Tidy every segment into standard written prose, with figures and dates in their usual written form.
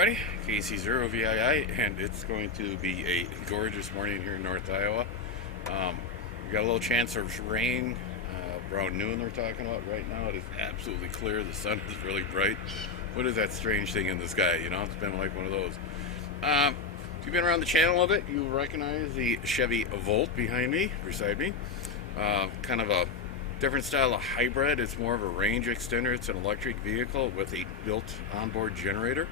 everybody, KC0VII, and it's going to be a gorgeous morning here in North Iowa. We got a little chance of rain around noon they're talking about. Right now it is absolutely clear, the sun is really bright. What is that strange thing in the sky, you know? It's been like one of those. If you've been around the channel a little bit, you recognize the Chevy Bolt behind me, beside me. Kind of a different style of hybrid. It's more of a range extender. It's an electric vehicle with a built onboard generator.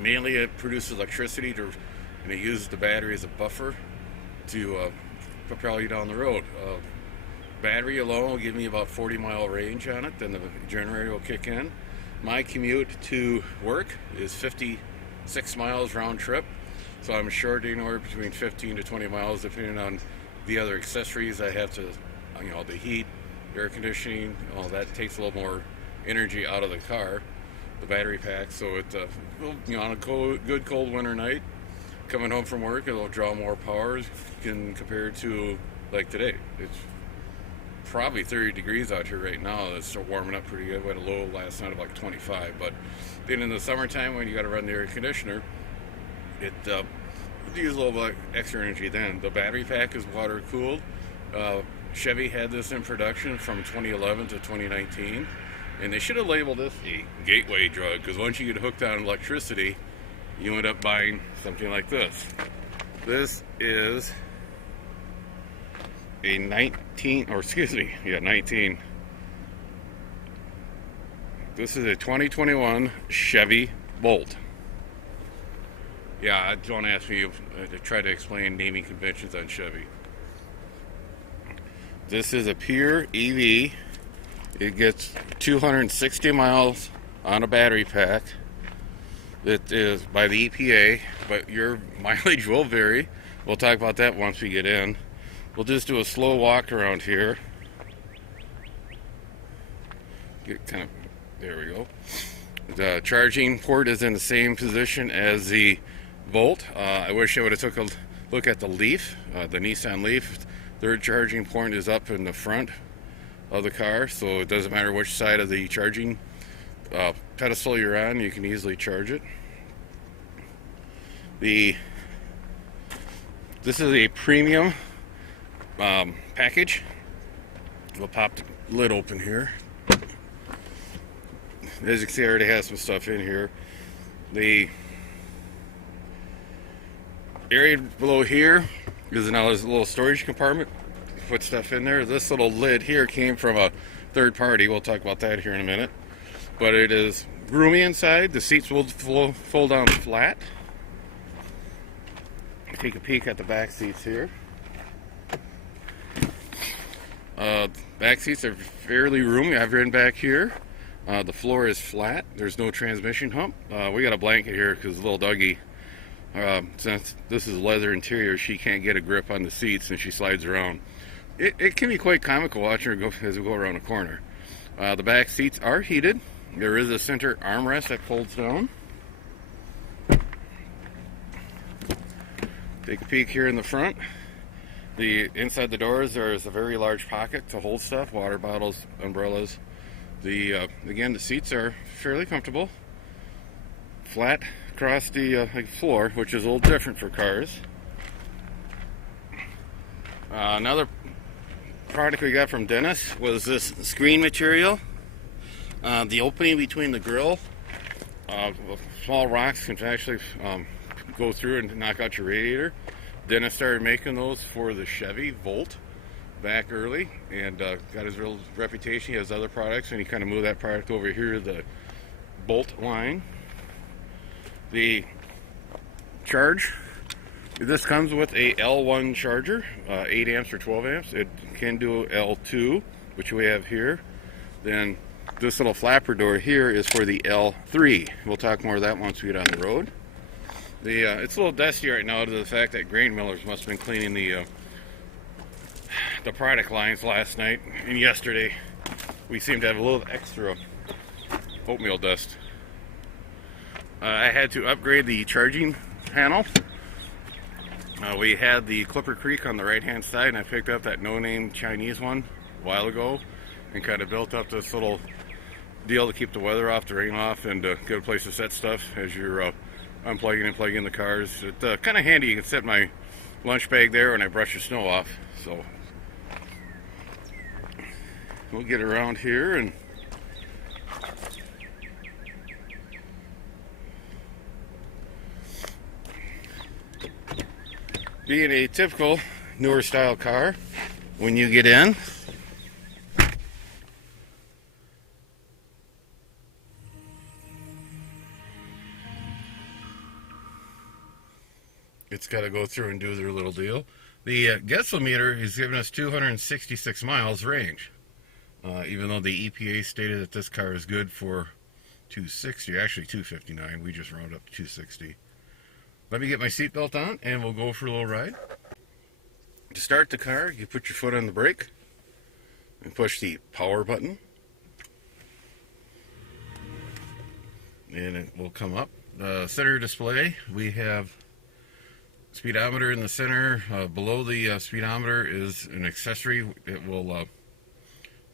Mainly it produces electricity and it uses the battery as a buffer to propel you down the road. Battery alone will give me about 40-mile range on it, then the generator will kick in. My commute to work is 56 miles round trip, so I'm short anywhere between 15 to 20 miles depending on the other accessories I have to, the heat, air conditioning, all that takes a little more energy out of the car, the battery pack. So it, on a good cold winter night, coming home from work, it'll draw more power compared to like today. It's probably 30 degrees out here right now. It's still warming up pretty good. We had a low last night of like 25, but then in the summertime when you got to run the air conditioner, it use a little bit extra energy then. The battery pack is water cooled. Chevy had this in production from 2011 to 2019, and they should have labeled this a gateway drug, because once you get hooked on electricity, you end up buying something like this. This is a 19. This is a 2021 Chevy Bolt. Yeah, don't ask me to try to explain naming conventions on Chevy. This is a pure EV. It gets 260 miles on a battery pack. It is by the EPA, but your mileage will vary. We'll talk about that once we get in. We'll just do a slow walk around here. There we go. The charging port is in the same position as the Bolt. I wish I would have took a look at the Leaf, the Nissan Leaf. Their charging port is up in the front of the car, so it doesn't matter which side of the charging pedestal you're on, you can easily charge it. This is a premium package. We'll pop the lid open here. As you can see, I already have some stuff in here. The area below here is now there's a little storage compartment. Put stuff in there. This little lid here came from a third party. We'll talk about that here in a minute. But it is roomy inside. The seats will fold down flat. Take a peek at the back seats here. Back seats are fairly roomy. I've ridden back here. The floor is flat. There's no transmission hump. We got a blanket here because little Dougie, since this is leather interior, she can't get a grip on the seats and she slides around. It can be quite comical watching her go as we go around a corner. The back seats are heated. There is a center armrest that folds down. Take a peek here in the front. Inside the doors there is a very large pocket to hold stuff, water bottles, umbrellas. Again, the seats are fairly comfortable. Flat across the floor, which is a little different for cars. Another product we got from Dennis was this screen material. The opening between the grill, small rocks can actually go through and knock out your radiator. Dennis started making those for the Chevy Bolt back early, and got his real reputation. He has other products, and he kind of moved that product over here to the Bolt line. The charge, this comes with a L1 charger, 8 amps or 12 amps. It can do L2, which we have here. Then this little flapper door here is for the L3. We'll talk more of that once we get on the road. It's a little dusty right now due to the fact that grain millers must have been cleaning the product lines last night and yesterday. We seem to have a little extra oatmeal dust. I had to upgrade the charging panel. We had the Clipper Creek on the right hand side, and I picked up that no-name Chinese one a while ago and kind of built up this little deal to keep the weather off, the rain off, and a good place to set stuff as you're unplugging and plugging the cars. It's kind of handy. You can set my lunch bag there when I brush the snow off. So we'll get around here and being a typical newer style car, when you get in, it's got to go through and do their little deal. The gasometer is giving us 266 miles range, even though the EPA stated that this car is good for 260, actually 259. We just rounded up to 260. Let me get my seatbelt on and we'll go for a little ride. To start the car, you put your foot on the brake and push the power button, and it will come up. The center display, we have speedometer in the center. Below the speedometer is an accessory. It will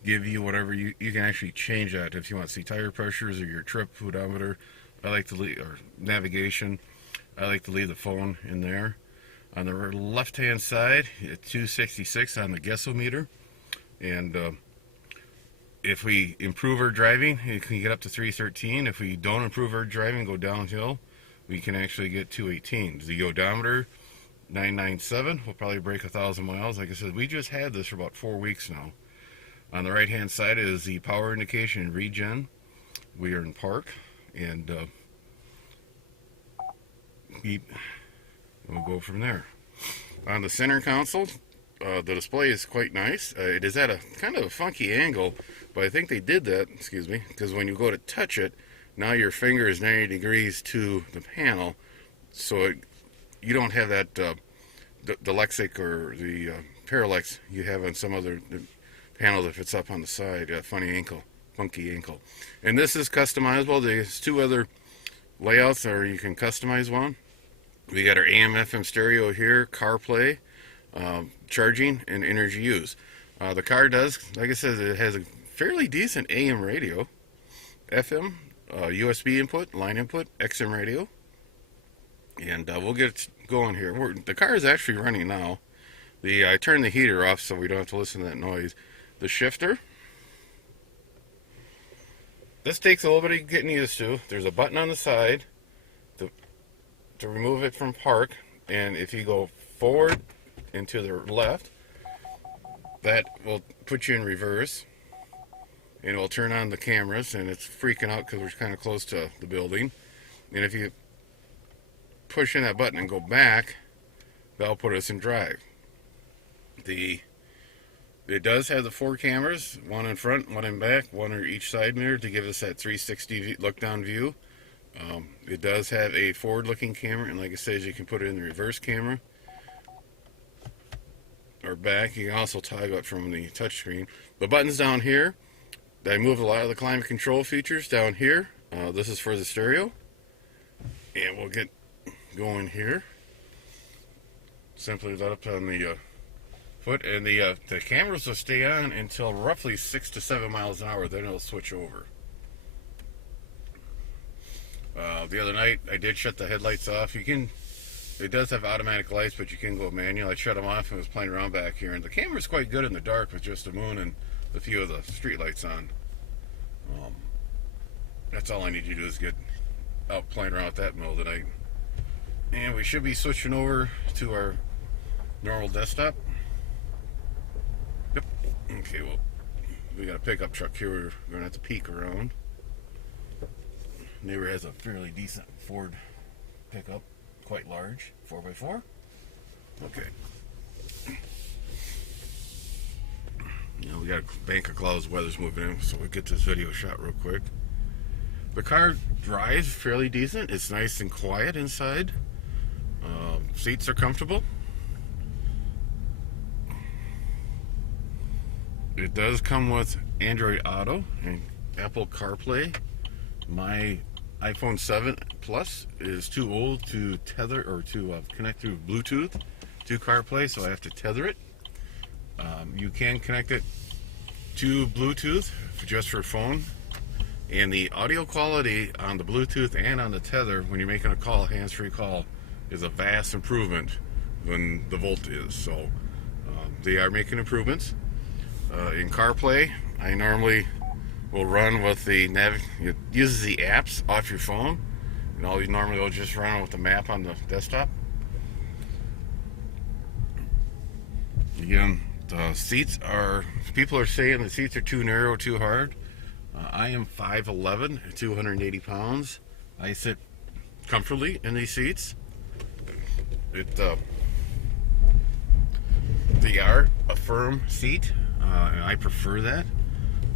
give you whatever you can actually change that if you want to see tire pressures or your trip odometer. I like to leave, or navigation. I like to leave the phone in there. On the left hand side, it's 266 on the gasometer, and if we improve our driving, it can get up to 313. If we don't improve our driving, go downhill, we can actually get 218. The odometer 997 will probably break 1,000 miles. Like I said, we just had this for about 4 weeks now. On the right hand side is the power indication and regen. We are in park, and we'll go from there. On the center console, the display is quite nice. It is at a kind of a funky angle, but I think they did that, excuse me, because when you go to touch it, now your finger is 90 degrees to the panel, so you don't have that the Lexic or the Parallax you have on some other panel if it's up on the side. Funky ankle. And this is customizable. There's 2 other layouts, or you can customize one. We got our AM FM stereo here, CarPlay, charging, and energy use. The car does, like I said, it has a fairly decent AM radio, FM, USB input, line input, XM radio, and we'll get going here. The car is actually running now. I turned the heater off so we don't have to listen to that noise. The shifter, this takes a little bit of getting used to. There's a button on the side to remove it from park, and if you go forward and to the left, that will put you in reverse, and it will turn on the cameras, and it's freaking out because we're kind of close to the building. And if you push in that button and go back, that'll put us in drive. It does have the 4 cameras, one in front, one in back, one on each side mirror to give us that 360 look-down view. It does have a forward-looking camera, and like I said, you can put it in the reverse camera or back. You can also toggle it from the touchscreen. The buttons down here, I moved a lot of the climate control features down here. This is for the stereo, and we'll get going here. Simply let up on the foot, and the cameras will stay on until roughly 6 to 7 miles an hour. Then it'll switch over. The other night I did shut the headlights off. It does have automatic lights, but you can go manual. I shut them off and was playing around back here, and the camera's quite good in the dark with just the moon and a few of the street lights on. That's all I need to do is get out playing around with that in the middle of the night. And we should be switching over to our normal desktop. Yep. Okay, well, we got a pickup truck here we're going to have to peek around. Neighbor has a fairly decent Ford pickup, quite large, 4x4. Okay. Now we got a bank of clouds, weather's moving in, so we'll get this video shot real quick. The car drives fairly decent. It's nice and quiet inside. Seats are comfortable. It does come with Android Auto and Apple CarPlay. My iPhone 7 Plus is too old to tether or to connect through Bluetooth to CarPlay, so I have to tether it. You can connect it to Bluetooth just for phone And the audio quality on the Bluetooth and on the tether when you're making a call, hands-free call, is a vast improvement than the Volt is. So they are making improvements. In CarPlay, I normally will run with it uses the apps off your phone, and all you normally will just run with the map on the desktop. Again, the seats people are saying the seats are too narrow, too hard. I am 5'11", 280 pounds. I sit comfortably in these seats. They are a firm seat, and I prefer that.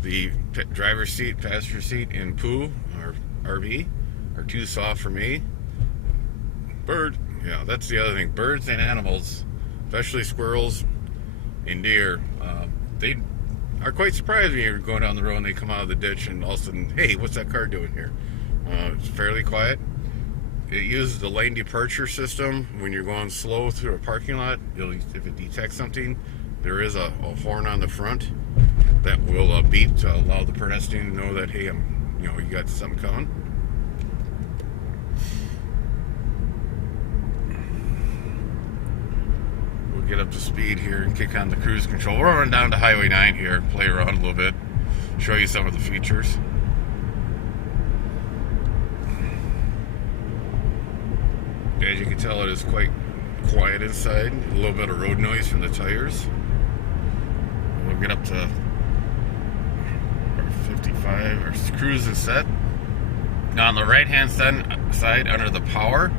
The driver's seat, passenger seat, and Pooh or RV are too soft for me. That's the other thing. Birds and animals, especially squirrels and deer, they are quite surprised when you're going down the road and they come out of the ditch and all of a sudden, hey, what's that car doing here? It's fairly quiet. It uses the lane departure system. When you're going slow through a parking lot, if it detects something, there is a horn on the front that will beep to allow the pedestrian to know that, hey, you got something coming. We'll get up to speed here and kick on the cruise control. We're running down to Highway 9 here, play around a little bit, show you some of the features. As you can tell, it is quite quiet inside. A little bit of road noise from the tires. We'll get up to our 55. Our cruise is set. Now on the right hand side under the power,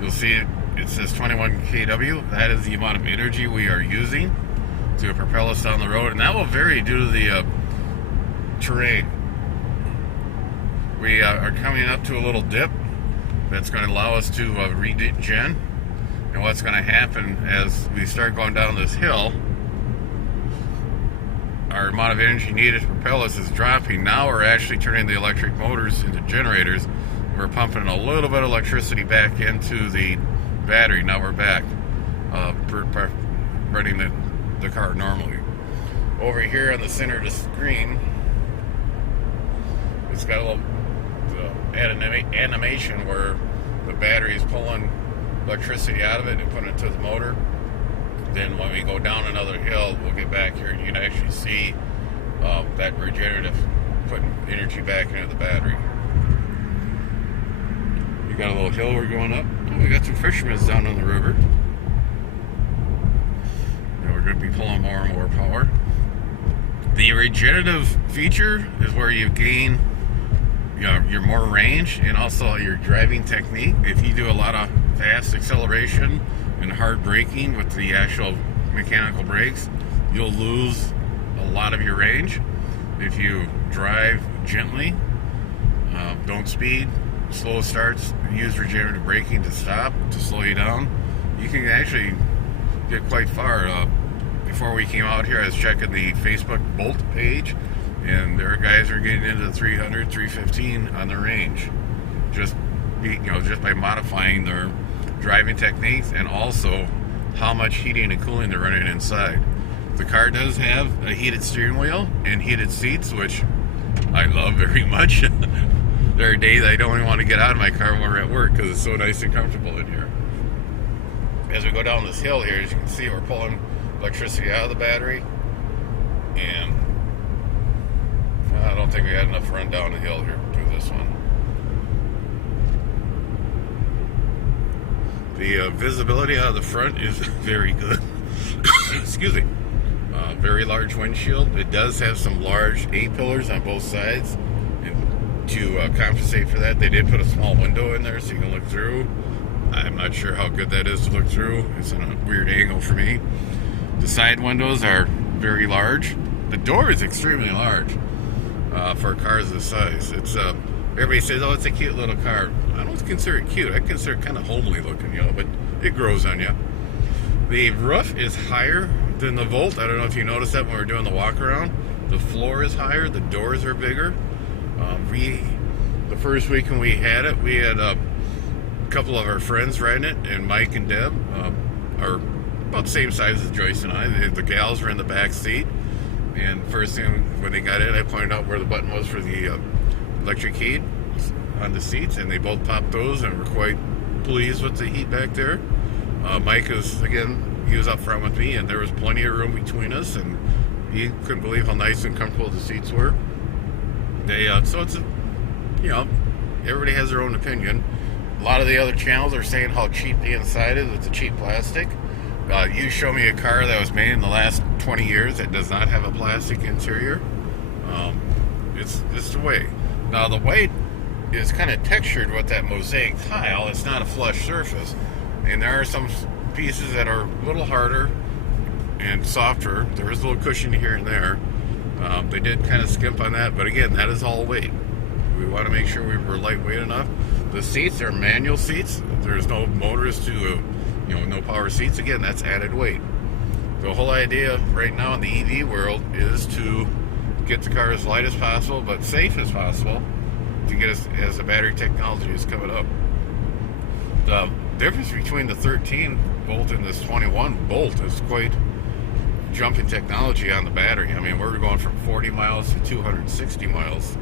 you'll see it says 21 kW. That is the amount of energy we are using to propel us down the road, and that will vary due to the terrain. We are coming up to a little dip that's going to allow us to regen. And what's going to happen as we start going down this hill, our amount of energy needed to propel us is dropping. Now we're actually turning the electric motors into generators. We're pumping a little bit of electricity back into the battery. Now we're back running the car normally. Over here on the center of the screen, it's got a little animation where the battery is pulling electricity out of it and putting it to the motor. Then when we go down another hill, we'll get back here and you can actually see that regenerative putting energy back into the battery. We got a little hill we're going up. We got some fishermen down on the river. And we're going to be pulling more and more power. The regenerative feature is where you gain your more range and also your driving technique. If you do a lot of fast acceleration and hard braking with the actual mechanical brakes, you'll lose a lot of your range. If you drive gently, don't speed, slow starts, use regenerative braking to stop, to slow you down, you can actually get quite far. Before we came out here, I was checking the Facebook Bolt page, and their guys are getting into the 300, 315 on the range, just by modifying their driving techniques and also how much heating and cooling they're running inside. The car does have a heated steering wheel and heated seats, which I love very much. There are days I don't even want to get out of my car when we're at work because it's so nice and comfortable in here. As we go down this hill here, as you can see, we're pulling electricity out of the battery, and I don't think we had enough run down the hill here through this one. The visibility out of the front is very good. Excuse me. Very large windshield. It does have some large A-pillars on both sides, and to compensate for that, they did put a small window in there so you can look through. I'm not sure how good that is to look through. It's in a weird angle for me. The side windows are very large. The door is extremely large for cars this size. It's everybody says, "Oh, it's a cute little car." I don't consider it cute. I consider it kind of homely looking, but it grows on you. The roof is higher than the Volt. I don't know if you noticed that when we were doing the walk around. The floor is higher. The doors are bigger. The first week when we had it, we had a couple of our friends riding it, and Mike and Deb are about the same size as Joyce and I. The gals were in the back seat, and first thing when they got in, I pointed out where the button was for the electric heat on the seats, and they both popped those and were quite pleased with the heat back there. Mike is, again, he was up front with me, and there was plenty of room between us, and he couldn't believe how nice and comfortable the seats were. So it's, everybody has their own opinion. A lot of the other channels are saying how cheap the inside is with the cheap plastic. You show me a car that was made in the last 20 years that does not have a plastic interior. It's the way. Now the white is kind of textured with that mosaic tile. It's not a flush surface, and there are some pieces that are a little harder and softer. There is a little cushion here and there. They did kind of skimp on that, but again, that is all weight. We want to make sure we were lightweight enough. The seats are manual seats. There's no motors to, no power seats. Again, that's added weight. The whole idea right now in the EV world is to get the car as light as possible, but safe as possible, to get us as the battery technology is coming up. The difference between the 13 Bolt and this 21 Bolt is quite jump in technology on the battery. I mean, we're going from 40 miles to 260 miles.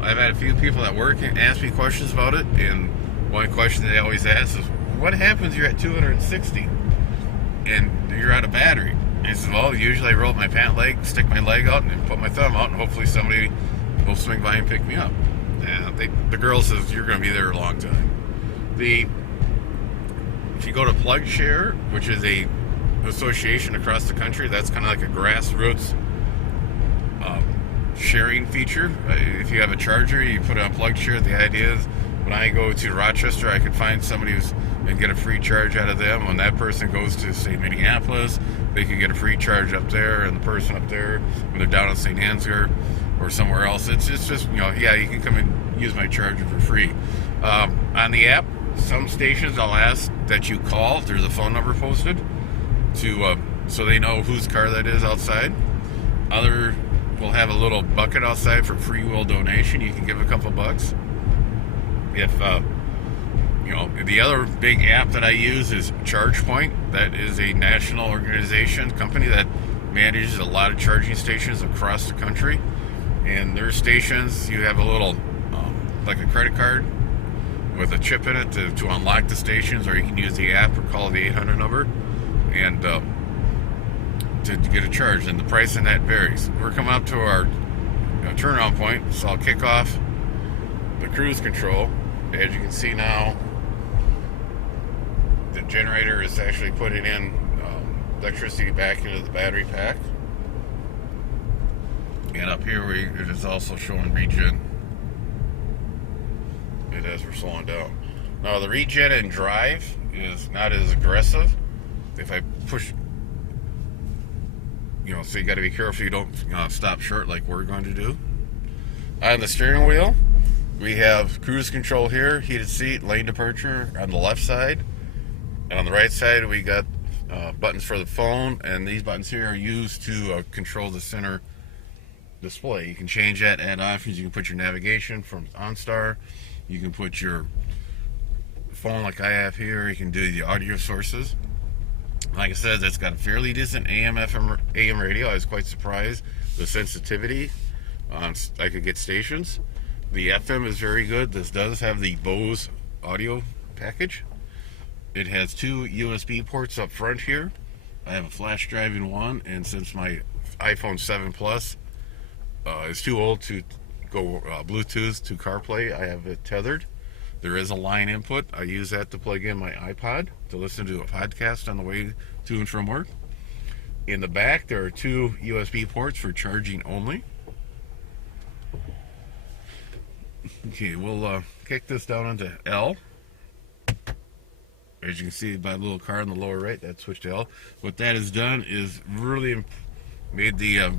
I've had a few people that work and ask me questions about it, and one question they always ask is, what happens if you're at 260 and you're out of battery? And I said, well, usually I roll up my pant leg, stick my leg out, and then put my thumb out, and hopefully somebody will swing by and pick me up. And the girl says, you're going to be there a long time. If you go to PlugShare, which is a association across the country, that's kind of like a grassroots sharing feature. If you have a charger, you put it on PlugShare. The idea is when I go to Rochester, I could find somebody and get a free charge out of them. When that person goes to, say, Minneapolis, they could get a free charge up there, and the person up there, when they're down in St. Ansgar or somewhere else, it's just, you can come and use my charger for free. On the app, some stations I'll ask that you call. There's a phone number posted so they know whose car that is outside. Other will have a little bucket outside for free will donation. You can give a couple bucks. If the other big app that I use is ChargePoint. That is a national organization company that manages a lot of charging stations across the country. And their stations, you have a little like a credit card with a chip in it to unlock the stations, or you can use the app or call the 800 number and to get a charge. And the price in that varies. We're coming up to our turnaround point, so I'll kick off the cruise control. As you can see now, the generator is actually putting in electricity back into the battery pack. And up here it is also showing regen. It as we're slowing down. Now the regen and drive is not as aggressive. If I push, so you got to be careful you don't stop short like we're going to do. On the steering wheel, we have cruise control here, heated seat, lane departure on the left side. And on the right side, we got buttons for the phone, and these buttons here are used to control the center display. You can change that, add options. You can put your navigation from OnStar. You can put your phone like I have here. You can do the audio sources. Like I said, it's got a fairly decent AM radio. I was quite surprised the sensitivity on I could get stations. The FM is very good. This does have the Bose audio package. It has 2 USB ports up front here. I have a flash drive in one, and since my iPhone 7 Plus is too old to go Bluetooth to CarPlay, I have it tethered. There is a line input. I use that to plug in my iPod to listen to a podcast on the way to and from work. In the back, there are 2 USB ports for charging only. Okay, we'll kick this down into L. As you can see by the little car in the lower right, that switched to L. What that has done is really made the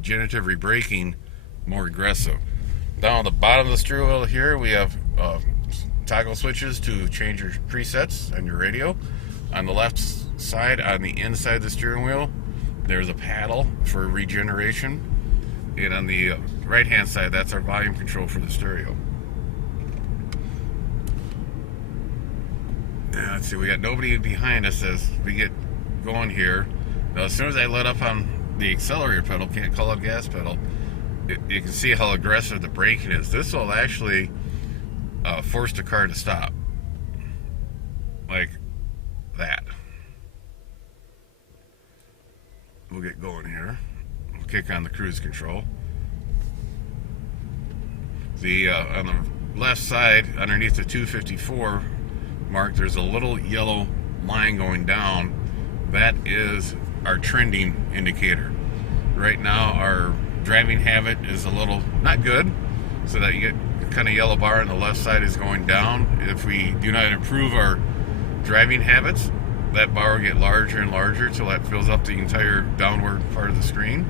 generative rebraking more aggressive. Down on the bottom of the steering wheel here, we have toggle switches to change your presets on your radio. On the left side, on the inside of the steering wheel, there's a paddle for regeneration. And on the right hand side, that's our volume control for the stereo. Now, let's see, we got nobody behind us as we get going here. Now, as soon as I let up on the accelerator pedal, can't call it gas pedal, you can see how aggressive the braking is. This will actually force the car to stop. Like that. We'll get going here. We'll kick on the cruise control. On the left side, underneath the 254 mark, there's a little yellow line going down. That is our trending indicator. Right now, our driving habit is a little not good, so that you get a kind of yellow bar on the left side is going down. If we do not improve our driving habits, that bar will get larger and larger till that fills up the entire downward part of the screen.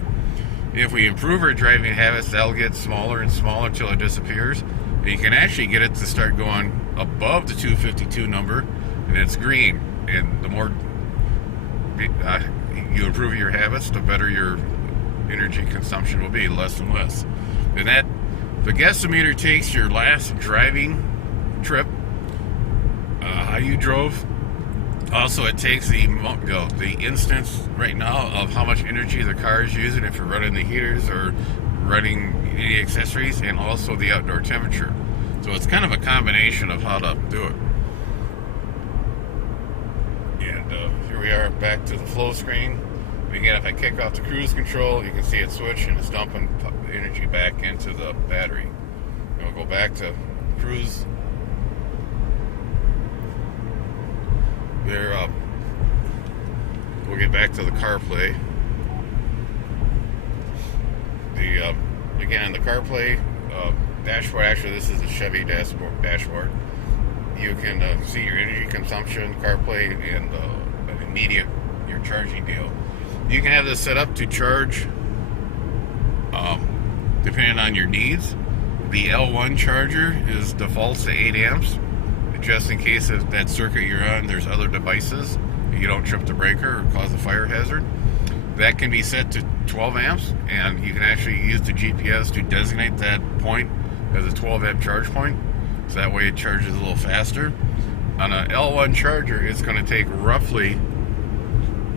If we improve our driving habits, that'll get smaller and smaller until it disappears. And you can actually get it to start going above the 252 number, and it's green. And the more you improve your habits, the better your energy consumption will be, less and less. And that the guessometer takes your last driving trip, how you drove. Also, it takes the instance right now of how much energy the car is using, if you're running the heaters or running any accessories, and also the outdoor temperature. So it's kind of a combination of how to do it. And here we are back to the flow screen. Again, if I kick off the cruise control, you can see it switch and it's dumping energy back into the battery. And we'll go back to cruise. There, we'll get back to the CarPlay. Again, the CarPlay dashboard. Actually, this is a Chevy dashboard. You can see your energy consumption, CarPlay, and immediate your charging deal. You can have this set up to charge depending on your needs. The L1 charger is defaults to 8 amps. Just in case of that circuit you're on, there's other devices, you don't trip the breaker or cause a fire hazard. That can be set to 12 amps, and you can actually use the GPS to designate that point as a 12 amp charge point, so that way it charges a little faster. On an L1 charger, it's going to take roughly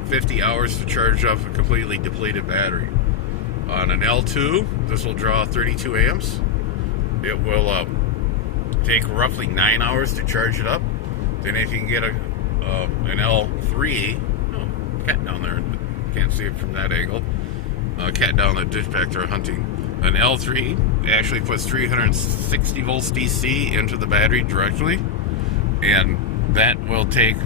50 hours to charge up a completely depleted battery. On an L2, this will draw 32 amps. It will take roughly 9 hours to charge it up. Then if you can get an L3, cat down there, can't see it from that angle. Cat down the ditch back there hunting. An L3 actually puts 360 volts DC into the battery directly, and that will take,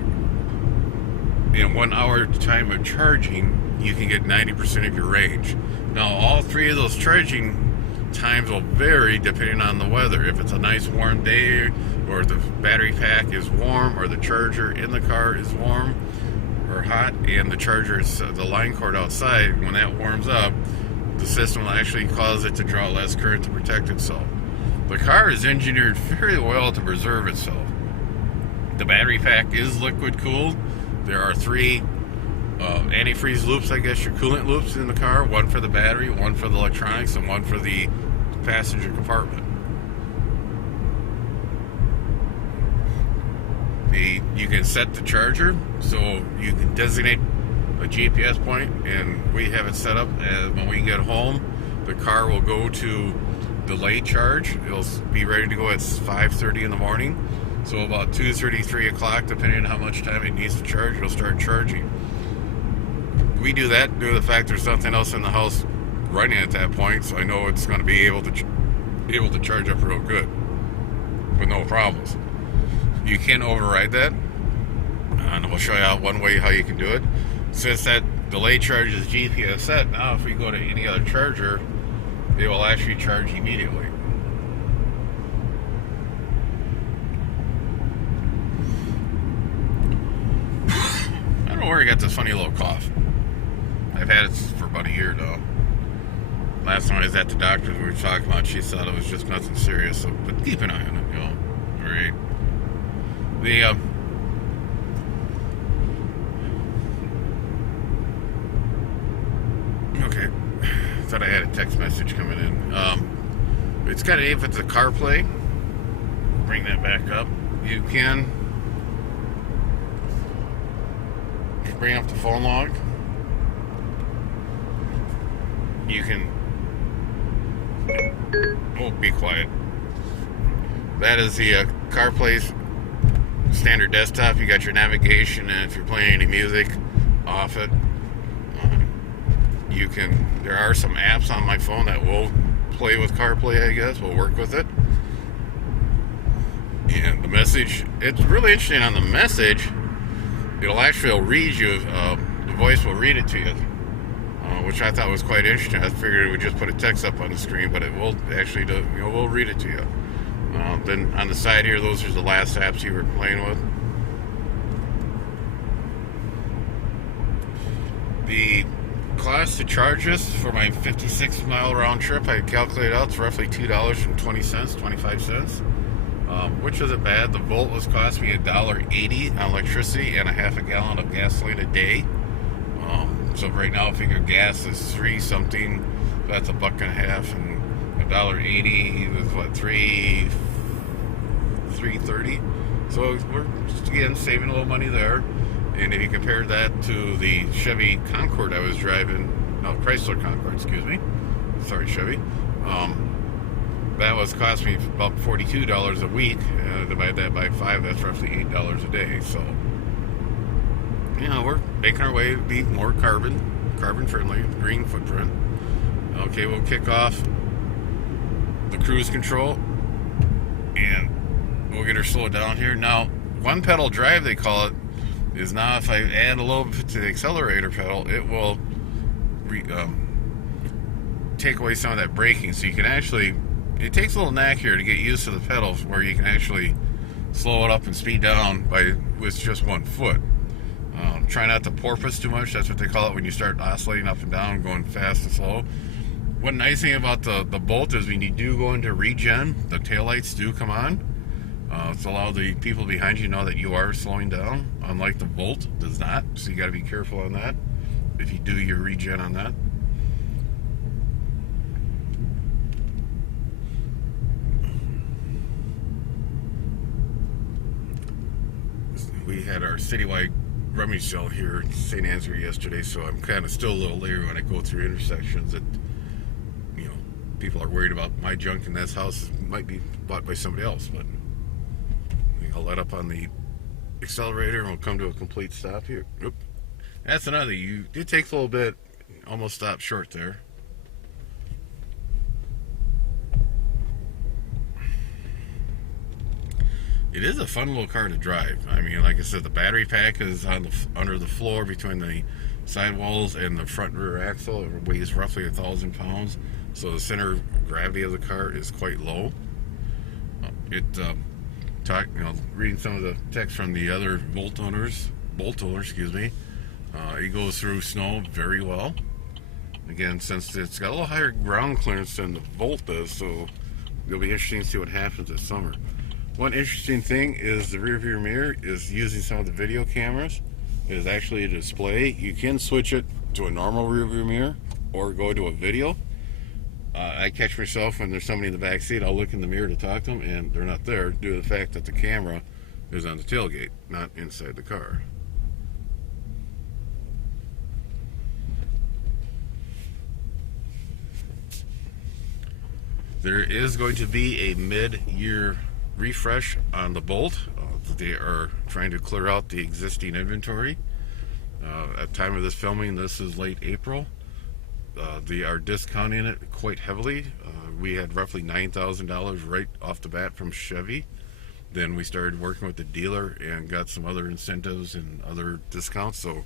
in 1 hour time of charging, you can get 90% of your range. Now, all three of those charging times will vary depending on the weather. If it's a nice warm day, or the battery pack is warm, or the charger in the car is warm or hot, and the charger is the line cord outside, when that warms up, the system will actually cause it to draw less current to protect itself. The car is engineered very well to preserve itself. The battery pack is liquid cooled. There are 3 antifreeze loops, I guess your coolant loops in the car, one for the battery, one for the electronics, and one for the passenger compartment. You can set the charger, so you can designate a GPS point, and we have it set up as when we get home, the car will go to delay charge. It'll be ready to go at 5:30 in the morning. So about 2:30, 3 o'clock, depending on how much time it needs to charge, it'll start charging. We do that due to the fact there's nothing else in the house running at that point, so I know it's going to be able to charge up real good with no problems. You can override that, and we'll show you out one way how you can do it. Since that delay charge is GPS set, now if we go to any other charger, it will actually charge immediately. I don't know where I got this funny little cough. I've had it for about a year now. Last time I was at the doctor's, we were talking about, she thought it was just nothing serious, so, but keep an eye on it, you know. All right. Okay. Thought I had a text message coming in. It's got if it's a CarPlay, bring that back up. You can bring up the phone log. You can We'll be quiet. That is the CarPlay standard desktop. You got your navigation, and if you're playing any music off it, you can. There are some apps on my phone that will play with CarPlay. I guess will work with it. And the message, it's really interesting on the message. It'll actually read you. The voice will read it to you, which I thought was quite interesting. I figured it would just put a text up on the screen, but it will actually do. Will read it to you. Then on the side here, those are the last apps you were playing with. The cost to charge this for my 56-mile round trip, I calculated out, it's roughly $2.20, 25 cents, which isn't bad. The Bolt was costing me $1.80 on electricity and a half a gallon of gasoline a day. So right now, I figure gas is $3 something, so that's $1.50, and $1.80 is what, $3.30. So we're just again saving a little money there. And if you compare that to the Chevy Concord I was driving, no, Chrysler Concord, excuse me. Sorry, Chevy. That was cost me about $42 a week. Divide that by 5, that's roughly $8 a day. So, we're making our way to be more carbon friendly, green footprint. Okay, we'll kick off the cruise control, and we'll get her slowed down here. Now, one pedal drive, they call it, is now if I add a little bit to the accelerator pedal, it will take away some of that braking. So you can actually, it takes a little knack here to get used to the pedals where you can actually slow it up and speed down with just one foot. Try not to porpoise too much. That's what they call it when you start oscillating up and down, going fast and slow. One nice thing about the Bolt is when you do go into regen, the taillights do come on. To allow the people behind you know that you are slowing down, unlike the Bolt does not. So you got to be careful on that if you do your regen on that. We had our citywide rummage sale here in St. Ansgar yesterday, so I'm kind of still a little leery when I go through intersections that people are worried about my junk in this house might be bought by somebody else. But I'll let up on the accelerator and we'll come to a complete stop here. Oop. That's another. It takes a little bit. Almost stopped short there. It is a fun little car to drive. I mean, like I said, the battery pack is under the floor between the sidewalls and the front and rear axle. It weighs roughly 1,000 pounds, so the center of gravity of the car is quite low. Reading some of the text from the other Bolt owners, it goes through snow very well. Again, since it's got a little higher ground clearance than the Bolt does, so it'll be interesting to see what happens this summer. One interesting thing is the rear view mirror is using some of the video cameras. It is actually a display. You can switch it to a normal rear view mirror or go to a video. I catch myself when there's somebody in the back seat, I'll look in the mirror to talk to them, and they're not there due to the fact that the camera is on the tailgate, not inside the car. There is going to be a mid-year refresh on the Bolt. They are trying to clear out the existing inventory. At time of this filming, this is late April. They are discounting it quite heavily. We had roughly $9,000 right off the bat from Chevy. Then we started working with the dealer and got some other incentives and other discounts. So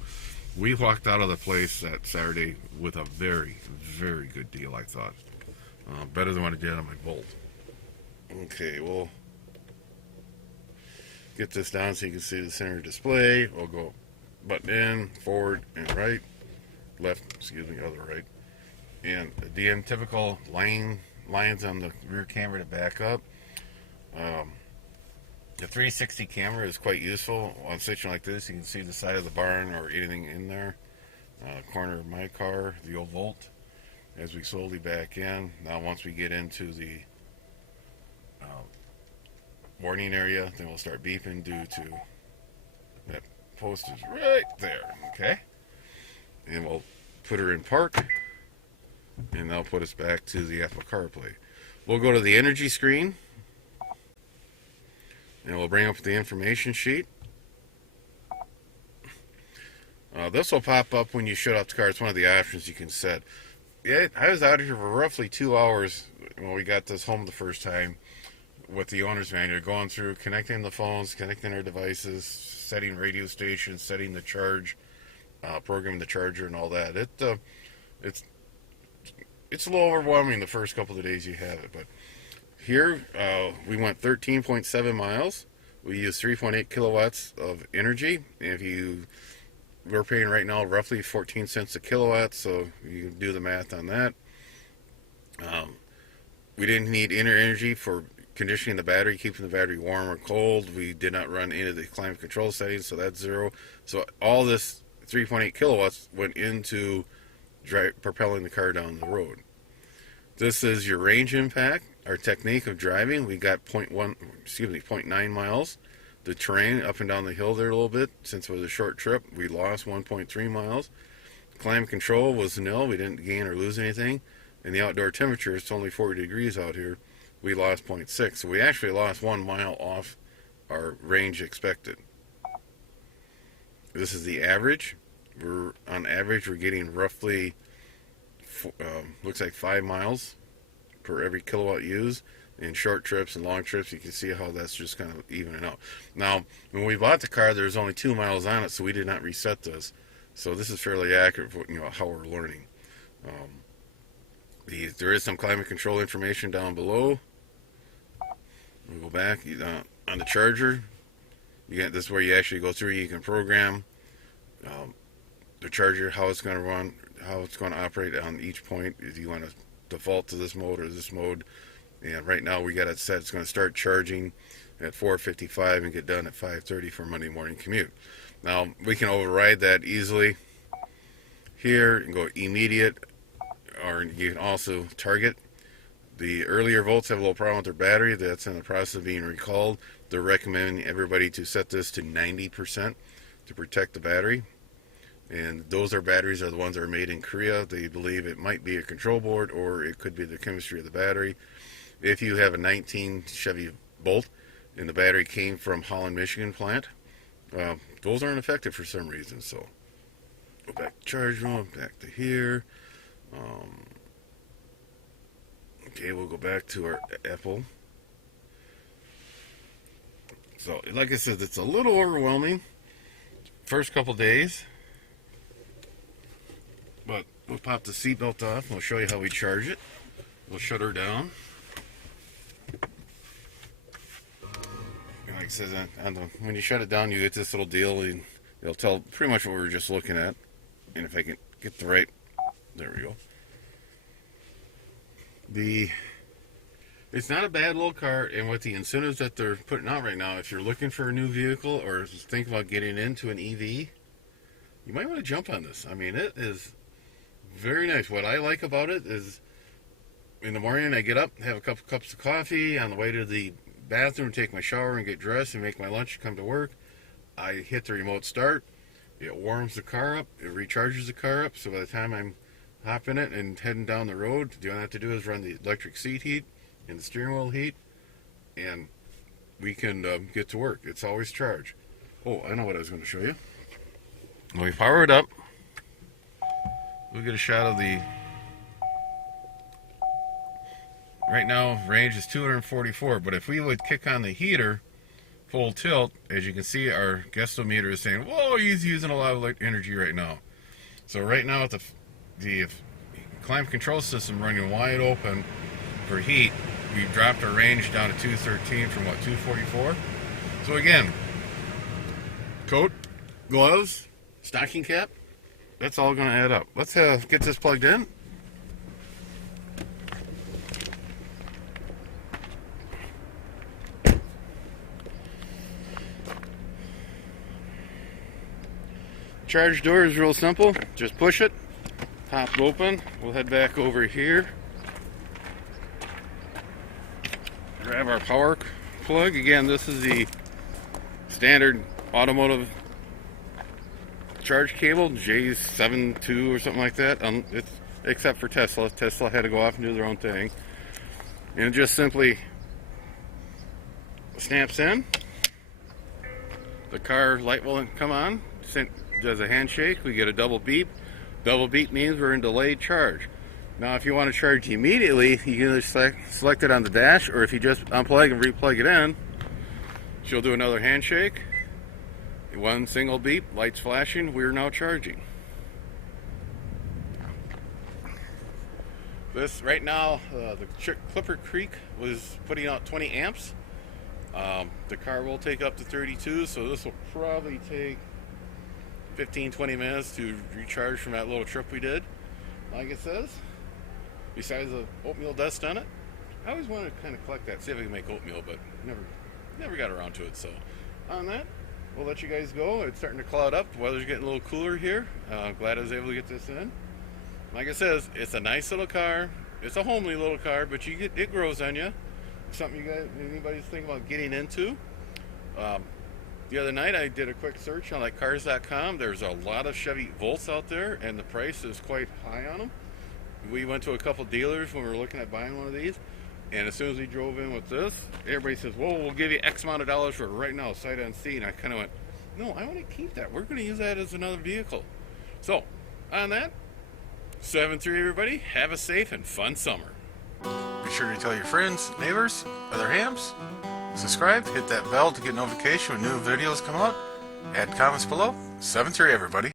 we walked out of the place that Saturday with a very, very good deal, I thought. Better than what I did on my Bolt. Okay, we'll get this down so you can see the center display. We'll go button in, forward and right. Other right. And the typical lines on the rear camera to back up. The 360 camera is quite useful on a situation like this. You can see the side of the barn or anything in there. Corner of my car, the old Volt. As we slowly back in. Now once we get into the warning area, then we'll start beeping due to that post is right there. Okay. And we'll put her in park, and that'll put us back to the Apple CarPlay. We'll go to the energy screen, and we'll bring up the information sheet. This will pop up when you shut off the car. It's one of the options you can set. Yeah, I was out here for roughly 2 hours when we got this home the first time with the owner's manual, going through connecting the phones, connecting our devices, setting radio stations, setting the charge, programming the charger, and all that. It's a little overwhelming the first couple of days you have it, but here we went 13.7 miles. We used 3.8 kilowatts of energy. We're paying right now roughly 14 cents a kilowatt, so you can do the math on that. We didn't need inner energy for conditioning the battery, keeping the battery warm or cold. We did not run into the climate control settings, so that's zero. So all this 3.8 kilowatts went into propelling the car down the road. This is your range impact. Our technique of driving, we got 0.9 miles. The terrain up and down the hill there a little bit, since it was a short trip, we lost 1.3 miles. Climate control was nil. We didn't gain or lose anything. And the outdoor temperature, it's only 40 degrees out here, we lost 0.6. So we actually lost 1 mile off our range expected. This is the average. On average, we're getting roughly, looks like 5 miles per every kilowatt used. In short trips and long trips, you can see how that's just kind of evening out. Now, when we bought the car, there was only 2 miles on it, so we did not reset this. So this is fairly accurate for how we're learning. There is some climate control information down below. We'll go back on the charger. This is where you actually go through. You can program the charger, how it's going to run, how it's going to operate on each point. If you want to default to this mode or this mode. And right now we got it set. It's going to start charging at 4:55 and get done at 5:30 for Monday morning commute. Now we can override that easily here and go immediate, or you can also target. The earlier volts have a little problem with their battery. That's in the process of being recalled. They're recommending everybody to set this to 90% to protect the battery. And those batteries are the ones that are made in Korea. They believe it might be a control board or it could be the chemistry of the battery. If you have a 19 Chevy Bolt and the battery came from Holland, Michigan plant, those aren't affected for some reason. So go back to charge room, back to here. Okay, we'll go back to our Apple. So like I said, it's a little overwhelming first couple days, but we'll pop the seatbelt off and we'll show you how we charge it. We'll shut her down. Like I said, when you shut it down, you get this little deal, and it'll tell pretty much what we were just looking at. And if I can get the right, there we go. It's not a bad little car, and with the incentives that they're putting out right now, if you're looking for a new vehicle or think about getting into an EV, you might want to jump on this. I mean, it is very nice. What I like about it is in the morning I get up, have a couple cups of coffee, on the way to the bathroom, take my shower and get dressed and make my lunch, come to work. I hit the remote start. It warms the car up. It recharges the car up. So by the time I'm hopping it and heading down the road, the only I have to do is run the electric seat heat and the steering wheel heat, and we can get to work. It's always charged. Oh, I know what I was going to show you. When we power it up, we'll get a shot of the... Right now, range is 244, but if we would kick on the heater full tilt, as you can see, our guessometer is saying, whoa, he's using a lot of energy right now. So right now, with the climate control system running wide open for heat, we've dropped our range down to 213 from, 244? So again, coat, gloves, stocking cap, that's all going to add up. Let's get this plugged in. Charge door is real simple. Just push it, pop it open. We'll head back over here. Grab our power plug. Again, this is the standard automotive charge cable, J72 or something like that. Except for Tesla. Tesla had to go off and do their own thing. And it just simply snaps in. The car light will come on, does a handshake, we get a double beep. Double beep means we're in delayed charge. Now if you want to charge immediately, you can either select it on the dash, or if you just unplug and replug it in, she'll do another handshake. One single beep, lights flashing, we're now charging. This right now, the Clipper Creek was putting out 20 amps. The car will take up to 32, so this will probably take 15-20 minutes to recharge from that little trip we did. Like it says, besides the oatmeal dust on it, I always wanted to kind of collect that, see if I can make oatmeal, but never got around to it. So on that, we'll let you guys go. It's starting to cloud up. The weather's getting a little cooler here. Glad I was able to get this in. Like it says, it's a nice little car. It's a homely little car, but it grows on you. Something anybody's thinking about getting into. The other night I did a quick search on like cars.com. There's a lot of Chevy Bolts out there, and the price is quite high on them. We went to a couple dealers when we were looking at buying one of these, and as soon as we drove in with this, everybody says, well, we'll give you X amount of dollars for it right now, sight unseen. I kind of went, no, I want to keep that. We're going to use that as another vehicle. So on that, 7-3 everybody, have a safe and fun summer. Be sure to tell your friends, neighbors, other hams. Subscribe, hit that bell to get notification when new videos come out. Add comments below. 7-3 everybody.